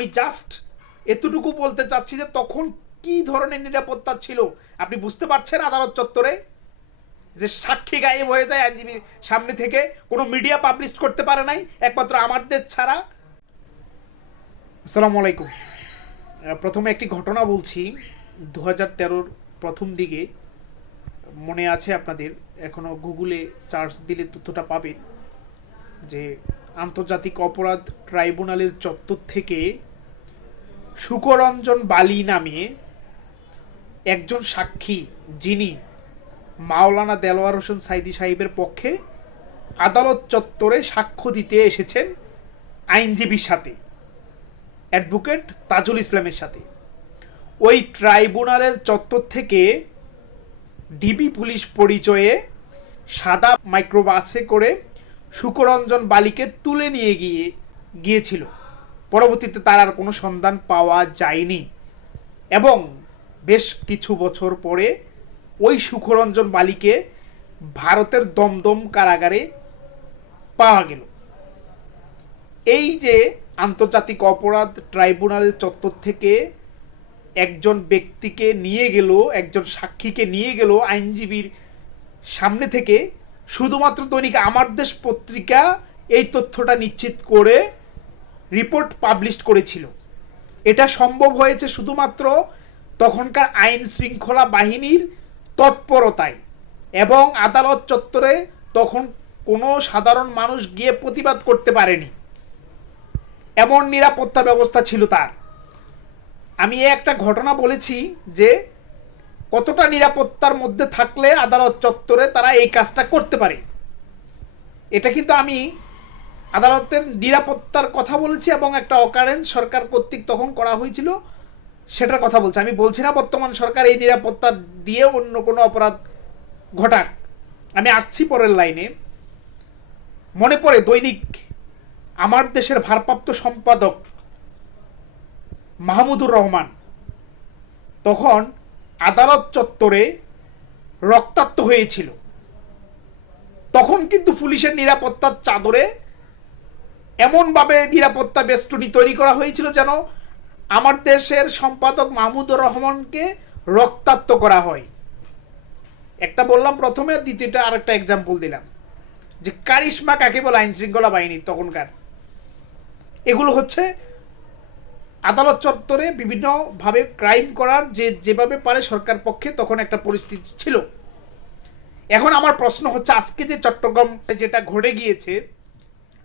আমি জাস্ট এতটুকু বলতে চাচ্ছি যে তখন কি ধরনের নিরাপত্তা ছিল? আপনি বুঝতে পারছেন আদালত চত্বরে? যে সাক্ষী গায়েব হয়ে যায় আইনজীবীর সামনে থেকে, কোনো মিডিয়া পাবলিশ করতে পারে নাই, একমাত্র আমাদের ছাড়া? আসসালামু আলাইকুম। প্রথমে একটি ঘটনা বলছি দু হাজার তেরোর প্রথম দিকে, মনে আছে আপনাদের? এখনও গুগলে সার্চ দিলে তথ্যটা পাবেন যে আন্তর্জাতিক অপরাধ ট্রাইব্যুনালের চত্বর থেকে সুকরঞ্জন বালি নামে একজন সাক্ষী, যিনি মাওলানা দেলোয়ার হোসেন সাইদি সাহেবের পক্ষে আদালত চত্বরে সাক্ষ্য দিতে এসেছেন আইনজীবীর সাথে, অ্যাডভোকেট তাজুল ইসলামের সাথে। ওই ট্রাইব্যুনালের চত্বর থেকে ডিবি পুলিশ পরিচয়ে সাদা মাইক্রোবাসে করে সুকরঞ্জন বালিকে তুলে নিয়ে গিয়ে, গিয়েছিল। পরবর্তীতে তার আর কোনো সন্ধান পাওয়া যায়নি। এবং বেশ কিছু বছর পরে ওই সুখরঞ্জন বালিকে ভারতের দমদম কারাগারে পাওয়া গেল। এই যে আন্তর্জাতিক অপরাধ ট্রাইব্যুনালের চত্বর থেকে একজন ব্যক্তিকে নিয়ে গেল, একজন সাক্ষীকে নিয়ে গেল আইনজীবীর সামনে থেকে, শুধুমাত্র দৈনিক আমার দেশ পত্রিকা এই তথ্যটা নিশ্চিত করে রিপোর্ট পাবলিশ করেছিল। এটা সম্ভব হয়েছে শুধুমাত্র তখনকার আইন শৃঙ্খলা বাহিনীর তৎপরতায় এবং আদালত চত্বরে তখন কোনো সাধারণ মানুষ গিয়ে প্রতিবাদ করতে পারেনি। এমন নিরাপত্তা ব্যবস্থা ছিল তার। আমি একটা ঘটনা বলেছি যে কতটা নিরাপত্তার মধ্যে থাকলে আদালত চত্বরে তারা এই কাজটা করতে পারে। এটা কিন্তু আমি আদালতের নিরাপত্তার কথা বলেছি এবং একটা অকারেন্স সরকার কর্তৃক তখন করা হয়েছিল, সেটার কথা বলছি। আমি বলছি না বর্তমান সরকার এই নিরাপত্তা দিয়ে অন্য কোনো অপরাধ ঘটাক। আমি আসছি পরের লাইনে। মনে পড়ে দৈনিক আমার দেশের ভারপ্রাপ্ত সম্পাদক মাহমুদুর রহমান। তখন আদালত চত্বরে রক্তাক্ত হয়েছিল। তখন কিন্তু পুলিশের নিরাপত্তার চাদরে এমনভাবে নিরাপত্তা বেষ্টনী তৈরি করা হয়েছিল যেন আমার দেশের সম্পাদক মাহমুদুর রহমানকে রক্তাক্ত করা হয়। একটা বললাম প্রথমে দ্বিতীয়টা আরেকটা এক্সাম্পল দিলাম। যে কারিশমা কাকে বলে আইন শৃঙ্খলা বাহিনীর তখনকার? এগুলো হচ্ছে আদালত চত্বরে বিভিন্নভাবে ক্রাইম করার যে যেভাবে পারে সরকার পক্ষে, তখন একটা পরিস্থিতি ছিল। এখন আমার প্রশ্ন হচ্ছে, আজকে যে চট্টগ্রাম যেটা ঘটে গিয়েছে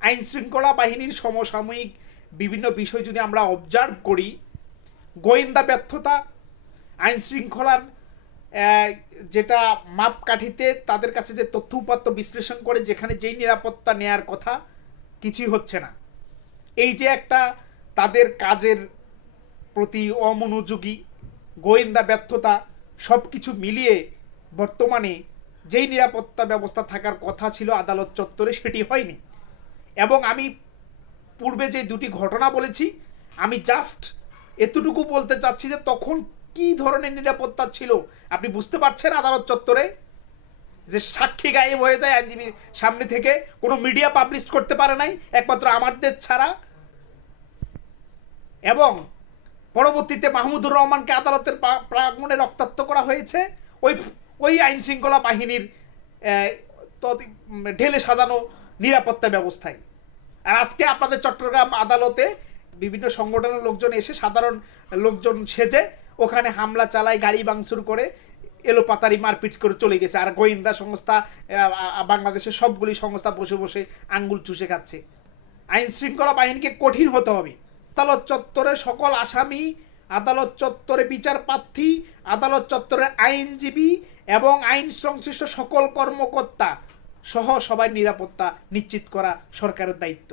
আইন শৃঙ্খলা বাহিনীর সমসাময়িক বিভিন্ন বিষয় যদি আমরা অবজার্ভ করি, গোয়েন্দা ব্যর্থতা আইন শৃঙ্খলার যেটা মাপকাঠিতে তাদের কাছে যে তথ্য উপাত্ত বিশ্লেষণ করে, যেখানে যেই নিরাপত্তা নেয়ার কথা, কিছুই হচ্ছে না। এই যে একটা তাদের কাজের প্রতি অমনোযোগী, গোয়েন্দা ব্যর্থতা সব কিছু মিলিয়ে বর্তমানে যেই নিরাপত্তা ব্যবস্থা থাকার কথা ছিল আদালত চত্বরে, সেটি হয়নি। এবং আমি পূর্বে যে দুটি ঘটনা বলেছি, আমি জাস্ট এতটুকু বলতে চাচ্ছি যে তখন কি ধরনের নিরাপত্তা ছিল? আপনি বুঝতে পারছেন আদালত চত্বরে? যে সাক্ষী গায়েব হয়ে যায় আইনজীবীর সামনে থেকে, কোনো মিডিয়া পাবলিশ করতে পারে নাই, একমাত্র আমাদের ছাড়া। এবং পরবর্তীতে মাহমুদুর রহমানকে আদালতের প্রাঙ্গণে রক্তাক্ত করা হয়েছে। ওই ওই আইনশৃঙ্খলা বাহিনীর ঢেলে সাজানো নিরাপত্তা ব্যবস্থায়। আর আজকে আপনাদের চট্টগ্রাম আদালতে বিভিন্ন সংগঠনের লোকজন এসে, সাধারণ লোকজন সেজে ওখানে হামলা চালায়, গাড়ি ভাঙচুর করে এলো পাতারি মারপিট করে চলে গেছে। আর গোয়েন্দা সংস্থা বাংলাদেশের সবগুলি সংস্থা বসে বসে আঙ্গুল চুষে খাচ্ছে। আইন শৃঙ্খলা বাহিনীকে কঠিন হতে হবে। আদালত চত্বরে সকল আসামি, আদালত চত্বরে বিচার প্রার্থী, আদালত চত্বরে আইনজীবী এবং আইন সংশ্লিষ্ট সকল কর্মকর্তা সহ সবাই নিরাপত্তা নিশ্চিত করা সরকারের দায়িত্ব।